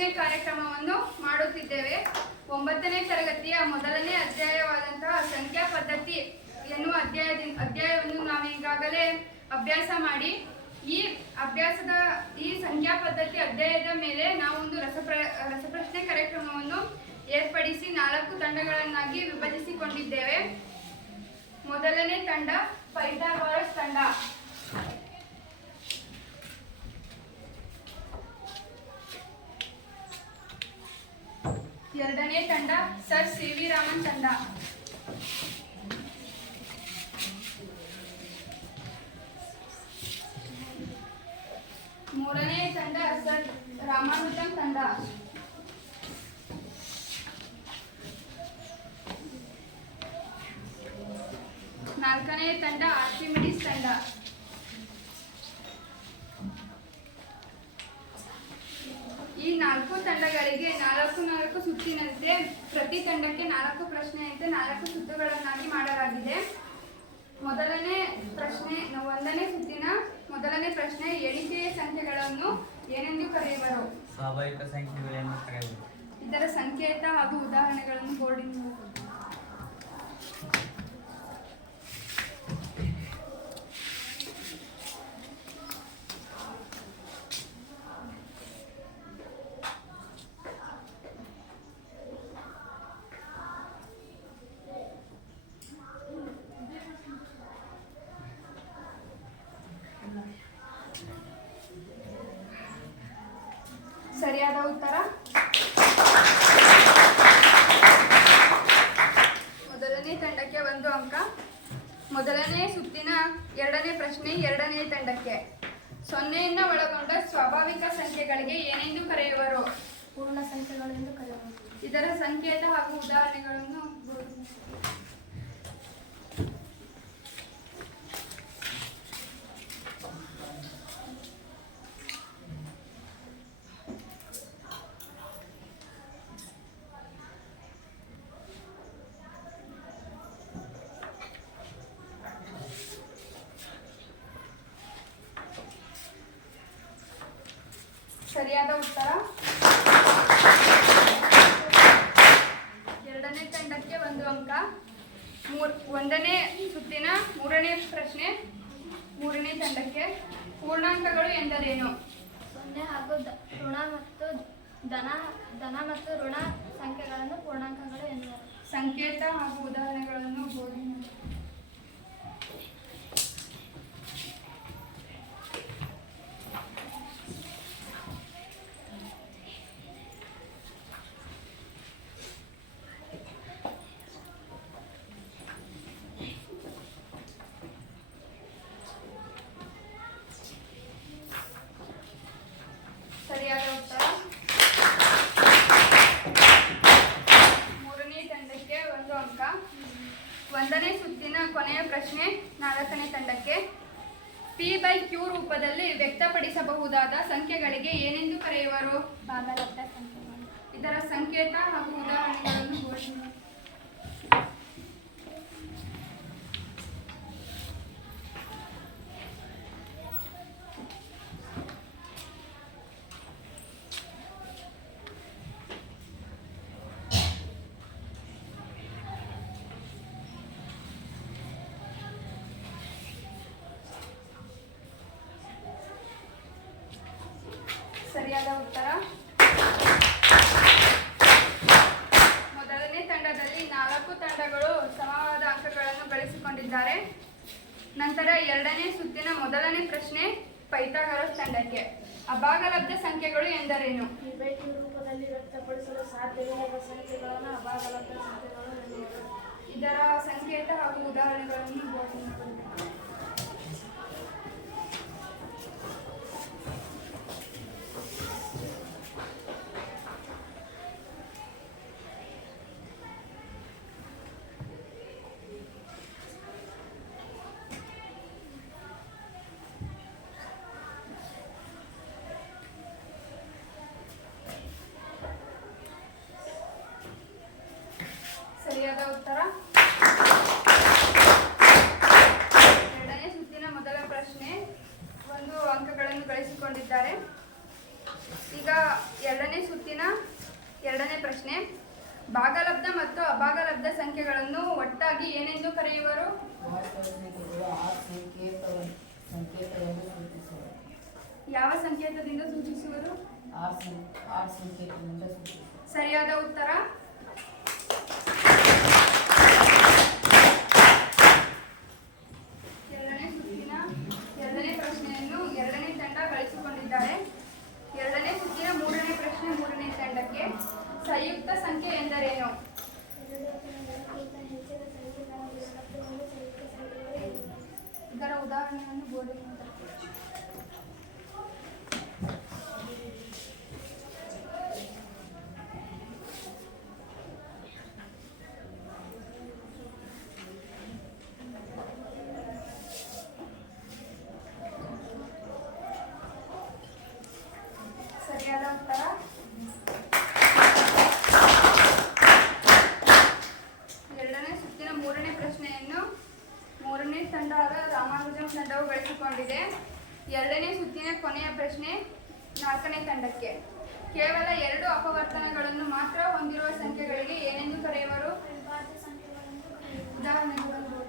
ರಸಪ್ರಶ್ನೆ ಕಾರ್ಯಕ್ರಮವನ್ನು ಮಾಡುತ್ತಿದ್ದೇವೆ. 9ನೇ ತರಗತಿಯ ಮೊದಲನೇ ಅಧ್ಯಾಯವಾದಂತಹ ಸಂಖ್ಯಾ ಪದ್ಧತಿ ಎನ್ನುವ ಅಧ್ಯಾಯವನ್ನು ನಾವು ಈಗಾಗಲೇ ಅಭ್ಯಾಸ ಮಾಡಿ ಈ ಸಂಖ್ಯಾ ಪದ್ಧತಿ ಅಧ್ಯಾಯದ ಮೇಲೆ ನಾವೊಂದು ರಸಪ್ರಶ್ನೆ ಕಾರ್ಯಕ್ರಮವನ್ನು ಏರ್ಪಡಿಸಿ 4 ತಂಡಗಳನ್ನಾಗಿ ವಿಭಜಿಸಿಕೊಂಡಿದ್ದೇವೆ. ಮೊದಲನೇ ತಂಡ ಪೈಥಾಗರಸ್ ತಂಡ. ಎರಡನೇ ತಂಡ ಸರ್ ಸಿ ವಿ ರಾಮನ್ ತಂಡ. ಮೂರನೇ ತಂಡ ಸರ್ ರಾಮಾನುಜಂ ತಂಡ. ನಾಲ್ಕನೇ ತಂಡ ಆರ್ಕಿಮಿಡೀಸ್ ತಂಡ. ಈ 4 ತಂಡಗಳಿಗೆ 4 ಸುತ್ತಿನಂತೆ ಪ್ರತಿ ತಂಡಕ್ಕೆ 4 ಪ್ರಶ್ನೆಯಂತೆ 4 ಸುತ್ತುಗಳನ್ನಾಗಿ ಮಾಡಲಾಗಿದೆ. ಮೊದಲನೇ ಪ್ರಶ್ನೆ 1ನೇ ಸುತ್ತಿನ ಮೊದಲನೇ ಪ್ರಶ್ನೆ ಎಣಿಕೆಯ ಸಂಖ್ಯೆಗಳನ್ನು ಏನೆಂದು ಕರೆಯುವರು? ಸ್ವಾಭಾವಿಕ ಸಂಖ್ಯೆಗಳೆಂದು ಕರೆಯುವರು. ಇದರ ಸಂಕೇತ ಹಾಗೂ ಉದಾಹರಣೆಗಳನ್ನು ಬೋರ್ಡಿನಲ್ಲಿ ಸರಿಯಾದ ಉತ್ತರ ಮೊದಲನೇ ತಂಡಕ್ಕೆ 1 ಅಂಕ. ಮೊದಲನೇ ಸುತ್ತಿನ 2ನೇ ಪ್ರಶ್ನೆ 2ನೇ ತಂಡಕ್ಕೆ 0ಯನ್ನು ಒಳಗೊಂಡ ಸ್ವಾಭಾವಿಕ ಸಂಖ್ಯೆಗಳಿಗೆ ಏನೆಂದು ಕರೆಯುವರು? ಪೂರ್ಣ ಸಂಖ್ಯೆಗಳೆಂದು ಕರೆಯುವರು. ಇದರ ಸಂಕೇತ ಹಾಗೂ ಉದಾಹರಣೆಗಳನ್ನು ಸರಿಯಾದ ಉತ್ತರ 2ನೇ ತಂಡಕ್ಕೆ 1 ಅಂಕ. 1ನೇ ಸುತ್ತಿನ 3ನೇ ಪ್ರಶ್ನೆ 3ನೇ ತಂಡಕ್ಕೆ ಪೂರ್ಣಾಂಕಗಳು ಎಂದರೇನು? 0 ಹಾಗೂ ಋಣ ಮತ್ತು ಧನ ಮತ್ತು ಋಣ ಸಂಖ್ಯೆಗಳನ್ನು ಪೂರ್ಣಾಂಕಗಳು ಎನ್ನುವರು. ಸಂಕೇತ ಹಾಗೂ ಉದಾಹರಣೆಗಳನ್ನು ಬೋಧನೆ ಮಾಡಿ. ಸರಿಯಾದ ಉತ್ತರ 3ನೇ ತಂಡಕ್ಕೆ 1 ಅಂಕ. 1ನೇ ಸುತ್ತಿನ ಕೊನೆಯ ಪ್ರಶ್ನೆ 4ನೇ ತಂಡಕ್ಕೆ P/Q ರೂಪದಲ್ಲಿ ವ್ಯಕ್ತಪಡಿಸಬಹುದಾದ ಸಂಖ್ಯೆಗಳಿಗೆ ಏನೆಂದು ಕರೆಯುವರು? ಭಾಗಲಬ್ಧ ಸಂಖ್ಯೆಗಳು. ಇದರ ಸಂಕೇತ ಹಾಗೂ ಉದಾಹರಣೆಗಳನ್ನು ಘೋಷಣೆ ಮಾಡಿ. ಸರಿಯಾದ ಉತ್ತರ ಮೊದಲನೇ ತಂಡದಲ್ಲಿ 4 ತಂಡಗಳು ಸಮವಾದ ಅಂಕಗಳನ್ನು ಗಳಿಸಿಕೊಂಡಿದ್ದಾರೆ. ನಂತರ 2ನೇ ಸುತ್ತಿನ ಮೊದಲನೇ ಪ್ರಶ್ನೆ ಪೈಥಾಗರಸ್ ತಂಡಕ್ಕೆ ಅಭಾಗಲಬ್ಧ ಸಂಖ್ಯೆಗಳು ಎಂದರೇನು? P/Q ರೂಪದಲ್ಲಿ ವ್ಯಕ್ತಪಡಿಸಲು ಸಾಧ್ಯವಿಲ್ಲದ ಸಂಖ್ಯೆಗಳನ್ನು ಅಭಾಗಲಬ್ಧ ಸಂಖ್ಯೆಗಳು ಎನ್ನುವರು. ಇದರ ಸಂಕೇತ ಹಾಗೂ ಉದಾಹರಣೆಗಳನ್ನು ಬೋರ್ಡಿನಲ್ಲಿ ಬರೆಯಬೇಕು. ಸರಿಯಾದ ಉತ್ತರ ಎರಡನೇ ಸುತ್ತಿನ ಮೊದಲ ಪ್ರಶ್ನೆ 1 ಅಂಕಗಳನ್ನು ಗಳಿಸಿಕೊಂಡಿದ್ದಾರೆ. ಈಗ ಎರಡನೇ ಸುತ್ತಿನ ಎರಡನೇ ಪ್ರಶ್ನೆ. ಭಾಗಲಬ್ಧ ಮತ್ತು ಅಭಾಗಲಬ್ಧ ಸಂಖ್ಯೆಗಳನ್ನು ಒಟ್ಟಾಗಿ ಏನೆಂದು ಕರೆಯುವರು? ವಾಸ್ತವ ಸಂಖ್ಯೆಗಳು ಆ ಸಂಕೇತವನ್ನು ಸೂಚಿಸುವರು. ಯಾವ ಸಂಕೇತದಿಂದ ಸೂಚಿಸುವರು? ಆ ಸಂಕೇತದಿಂದ ಸೂಚಿಸುವರು. ಸರಿಯಾದ ಉತ್ತರ. ಎರಡನೇ ಸುತ್ತಿನ ಎರಡನೇ ಪ್ರಶ್ನೆಯನ್ನು ಎರಡನೇ ತಂಡ ಗಳಿಸಿಕೊಂಡಿದ್ದಾರೆ. ಎರಡನೇ ಸುತ್ತಿನ ಮೂರನೇ ಪ್ರಶ್ನೆ ಮೂರನೇ ತಂಡಕ್ಕೆ. ಸಂಯುಕ್ತ ಸಂಖ್ಯೆ ಎಂದರೇನು? ಇದರ ಉದಾಹರಣೆಯನ್ನು ಬೋರ್ಡಿಗೆ ಸರಿಯಾದ ಉತ್ತರ. ಎರಡನೇ ಸುತ್ತಿನ ಮೂರನೇ ಪ್ರಶ್ನೆಯನ್ನು ಮೂರನೇ ತಂಡವಾದ ರಾಮಾನುಜಂ ತಂಡವು ಗಳಿಸಿಕೊಂಡಿದೆ. ಎರಡನೇ ಸುತ್ತಿನ ಕೊನೆಯ ಪ್ರಶ್ನೆ ನಾಲ್ಕನೇ ತಂಡಕ್ಕೆ. ಕೇವಲ 2 ಅಪವರ್ತನಗಳನ್ನು ಮಾತ್ರ ಹೊಂದಿರುವ ಸಂಖ್ಯೆಗಳಿಗೆ ಏನೆಂದು ಕರೆಯುವರು? ಉದಾಹರಣೆಗಳನ್ನು ನೋಡಿ.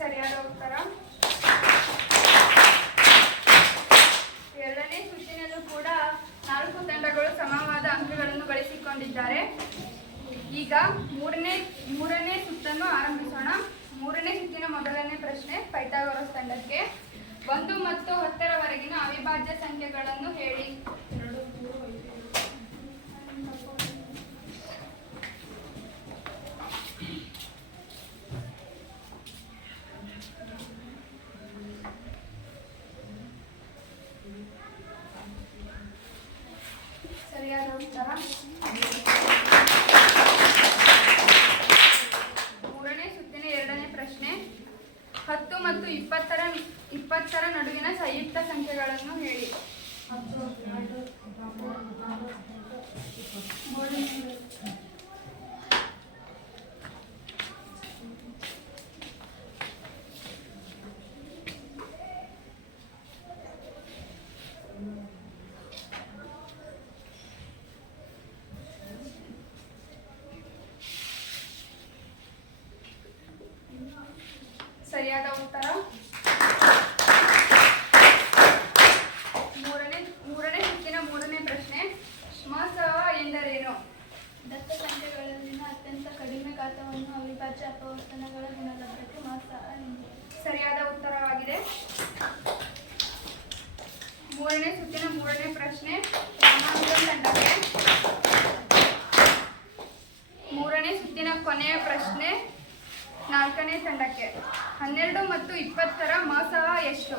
ಸರಿಯಾದ ಉತ್ತರ. ಎರಡನೇ ಸುತ್ತಿನಲ್ಲೂ ಕೂಡ 4 ತಂಡಗಳು ಸಮವಾದ ಅಂಕಗಳನ್ನು ಗಳಿಸಿಕೊಂಡಿದ್ದಾರೆ. ಈಗ ಮೂರನೇ ಸುತ್ತನ್ನು ಆರಂಭಿಸೋಣ. ಮೂರನೇ ಸುತ್ತಿನ ಮೊದಲನೇ ಪ್ರಶ್ನೆ ಪೈಥಾಗೊರಸ್ ತಂಡಕ್ಕೆ. 1 ಮತ್ತು 10ರವರೆಗಿನ ಅವಿಭಾಜ್ಯ ಸಂಖ್ಯೆಗಳನ್ನು ಹೇಳಿ. ಸರಿಯಾದ ಉತ್ತರ. ಮೂರನೇ ಸುತ್ತಿನ ಎರಡನೇ ಪ್ರಶ್ನೆ 10 ಮತ್ತು 20ರ ನಡುವಿನ ಸಂಯುಕ್ತ ಸಂಖ್ಯೆಗಳನ್ನು ಹೇಳಿ. ಸರಿಯಾದ ಉತ್ತರ. ಮೂರನೇ ಸುತ್ತಿನ ಮೂರನೇ ಪ್ರಶ್ನೆ ಮಸವ ಎಂದರೇನು? ದತ್ತ ಸಂಖ್ಯೆಗಳಲ್ಲಿನ ಅತ್ಯಂತ ಕಡಿಮೆ ಘಾತವನ್ನು ಅವಿಭಾಜ್ಯ ಅಪವರ್ತನಗಳ ಗುಣಲಬ್ಧಕ್ಕೆ ಮಸಾ ಎಂದರು. ಸರಿಯಾದ ಉತ್ತರವಾಗಿದೆ. ಮೂರನೇ ಸುತ್ತಿನ ಮೂರನೇ ಪ್ರಶ್ನೆ ರಾಮಾನುಜಂ ತಂಡಕ್ಕೆ. ಮೂರನೇ ಸುತ್ತಿನ ಕೊನೆಯ ಪ್ರಶ್ನೆ 4ನೇ ತಂಡಕ್ಕೆ. 12 ಮತ್ತು 20ರ ಮಸಹ ಎಷ್ಟು?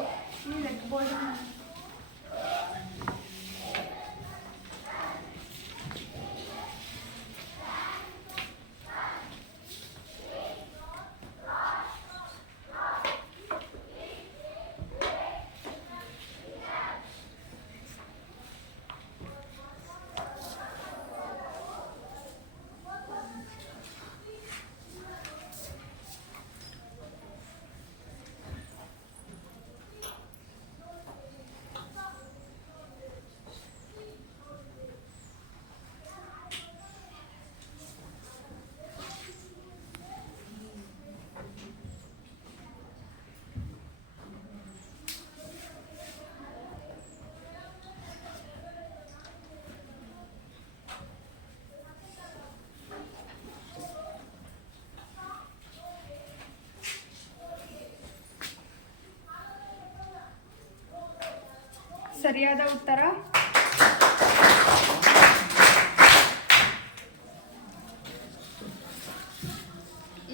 ಸರಿಯಾದ ಉತ್ತರ.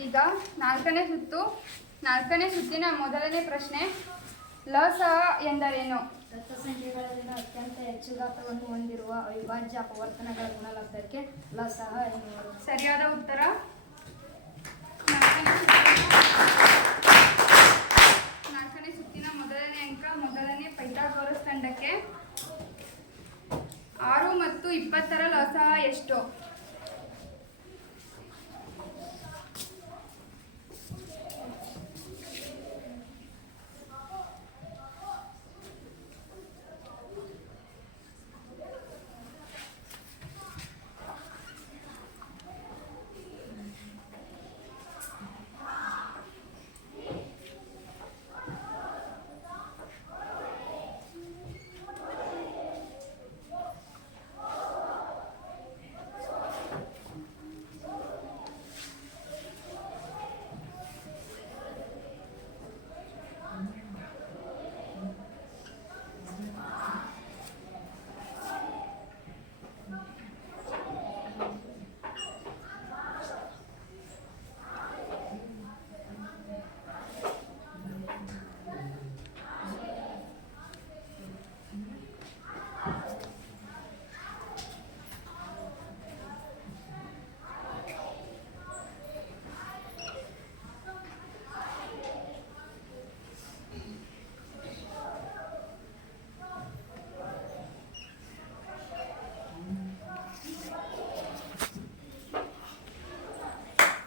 ಈಗ ನಾಲ್ಕನೇ ಸುತ್ತಿನ ಮೊದಲನೇ ಪ್ರಶ್ನೆ, ಲಸಹ ಎಂದರೇನು? ದತ್ತ ಸಂಖ್ಯೆಗಳಲ್ಲಿನ ಅತ್ಯಂತ ಹೆಚ್ಚು ಗಾತ್ರವನ್ನು ಹೊಂದಿರುವ ಅವಿಭಾಜ್ಯ ಅಪವರ್ತನಗಳ ಗುಣಲಬ್ಧಕ್ಕೆ ಲಸಹ ಎನ್ನುವರು. ಸರಿಯಾದ ಉತ್ತರ. ನಾಲ್ಕನೇ ಸುತ್ತಿನ ಮೊದಲನೇ ಅಂಕ ಮೊದಲನೇ ಪೈಥಾಗೋರಸ್ ತಂಡಕ್ಕೆ. 6 ಮತ್ತು 20ರ ಲಸಹ ಎಷ್ಟು?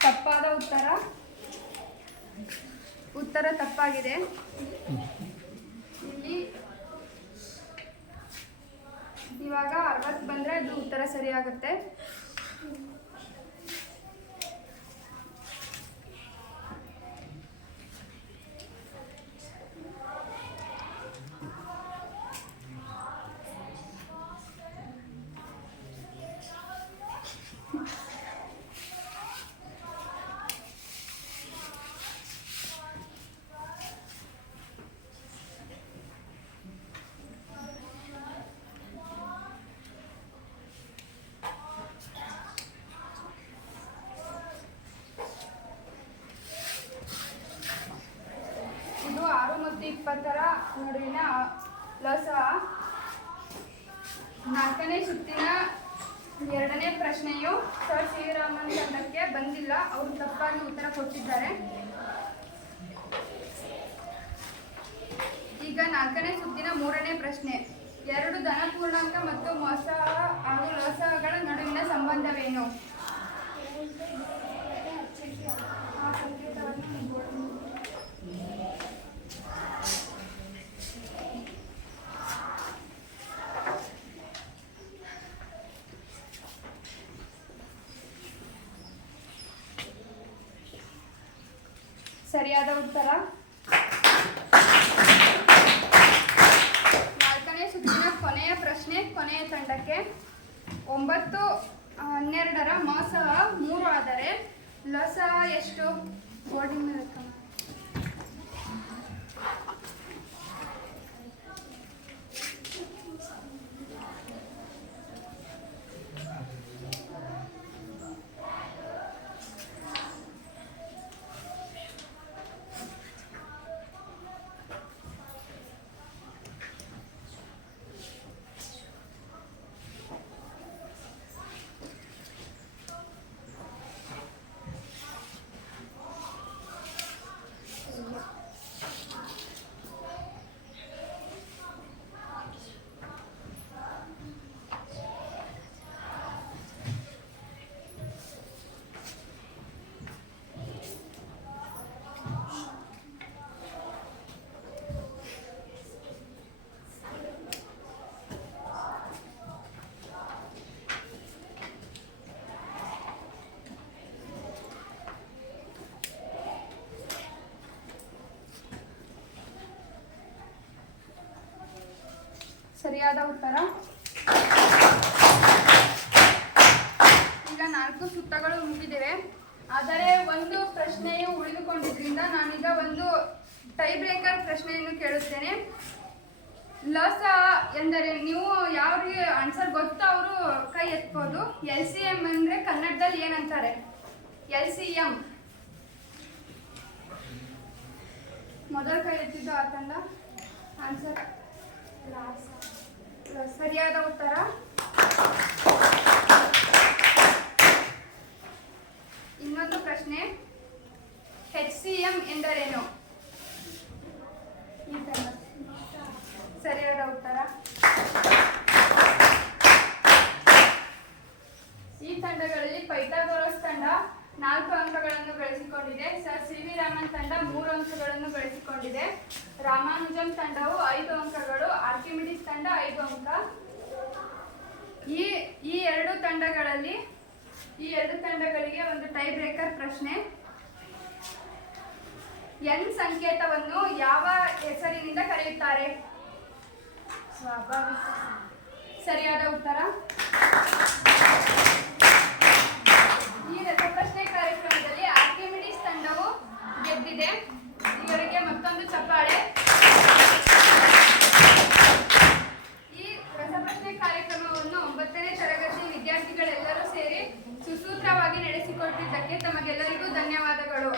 ತಪ್ಪಾದ ಉತ್ತರ ತಪ್ಪಾಗಿದೆ. ಇಲ್ಲಿ ಇವಾಗ 60 ಬಂದರೆ ಅದು ಉತ್ತರ ಸರಿಯಾಗುತ್ತೆ. ಇದು 6 ಮತ್ತು 20ರ ನಡುವಿನ ಲಸಹ. ನಾಲ್ಕನೇ ಸುತ್ತಿನ ಎರಡನೇ ಪ್ರಶ್ನೆಯು ಸರ್ ಸಿ ವಿ ರಾಮನ್ ತಂಡಕ್ಕೆ ಬಂದಿಲ್ಲ. ಅವರು ತಪ್ಪಾಗಿ ಉತ್ತರ ಕೊಟ್ಟಿದ್ದಾರೆ. ಈಗ ನಾಲ್ಕನೇ ಸುತ್ತಿನ ಮೂರನೇ ಪ್ರಶ್ನೆ, 2 ಧನ ಪೂರ್ಣಾಂಕ ಮತ್ತು ಮೊಸಹ ಹಾಗೂ ಲಸಹಗಳ ನಡುವಿನ ಸಂಬಂಧವೇನು? ಆ ಸಂಕೇತವನ್ನು ಸರಿಯಾದ ಉತ್ತರ. ನಾಲ್ಕನೇ ಸುತ್ತಿನ ಕೊನೆಯ ಪ್ರಶ್ನೆ ಕೊನೆಯ ತಂಡಕ್ಕೆ. 9, 12ರ ಮೊಸಹ 3 ಆದರೆ ಲಸಹ ಎಷ್ಟು? ಬೋರ್ಡಿಂಗ್ ಮೇಲೆ ಲೆಕ್ಕ ಮಾಡಿ. ಸರಿಯಾದ ಉತ್ತರ. ಈಗ 4 ಸುತ್ತಗಳು ಮುಗಿದಿವೆ, ಆದರೆ ಒಂದು ಪ್ರಶ್ನೆಯು ಉಳಿದುಕೊಂಡಿದ್ರಿಂದ ನಾನೀಗ ಒಂದು ಟೈ ಬ್ರೇಕರ್ ಪ್ರಶ್ನೆಯನ್ನು ಕೇಳುತ್ತೇನೆ. ಲಸಹ ಎಂದರೆ, ನೀವು ಯಾರಿಗೆ ಆನ್ಸರ್ ಗೊತ್ತೋ ಅವರು ಕೈ ಎತ್ಬೋದು. LCM ಅಂದರೆ ಕನ್ನಡದಲ್ಲಿ ಏನಂತಾರೆ? LCM ಮೊದಲ ಕೈ ಎತ್ತಿದ್ದು ಆ ತಂಡ. ಆನ್ಸರ್ ಸರಿಯಾದ ಉತ್ತರ. ಇನ್ನೊಂದು ಪ್ರಶ್ನೆ, HCM ಎಂದರೇನು? ಈ ತಂಡ ಸರಿಯಾದ ಉತ್ತರ. ಈ ತಂಡಗಳಲ್ಲಿ ಪೈಥಾಗೋರಸ್ ತಂಡ 4 ಅಂಕಗಳನ್ನು ಗಳಿಸಿಕೊಂಡಿದೆ. ಸರ್ ಸಿ ವಿ ರಾಮನ್ ತಂಡ 3 ಅಂಕಗಳನ್ನು ಗಳಿಸಿಕೊಂಡಿದೆ. ರಾಮಾನುಜಂ ತಂಡವು 5 ಅಂಕಗಳು, ಆರ್ಕಿಮಿಡಿಸ್ ತಂಡ 5 ಅಂಕ. ಈ ಎರಡು ತಂಡಗಳಿಗೆ ಒಂದು ಟೈ ಬ್ರೇಕರ್ ಪ್ರಶ್ನೆ. ಎನ್ ಸಂಕೇತವನ್ನು ಯಾವ ಹೆಸರಿನಿಂದ ಕರೆಯುತ್ತಾರೆ? ಸ್ವಾಭಾವಿಕ. ಸರಿಯಾದ ಉತ್ತರ. ಈ ರಸಪ್ರಶ್ನೆ ಕಾರ್ಯಕ್ರಮದಲ್ಲಿ ಆರ್ಕಿಮಿಡಿಸ್ ತಂಡವು ಗೆದ್ದಿದೆ. ಇವರಿಗೆ ಮತ್ತೊಂದು ಚಪ್ಪಾಳೆ. ಈ ರಸಪ್ರಶ್ನೆ ಕಾರ್ಯಕ್ರಮವನ್ನು 9ನೇ ತರಗತಿ ವಿದ್ಯಾರ್ಥಿಗಳೆಲ್ಲರೂ ಸೇರಿ ಸುಸೂತ್ರವಾಗಿ ನಡೆಸಿಕೊಟ್ಟಿದ್ದಕ್ಕೆ ತಮಗೆಲ್ಲರಿಗೂ ಧನ್ಯವಾದಗಳು.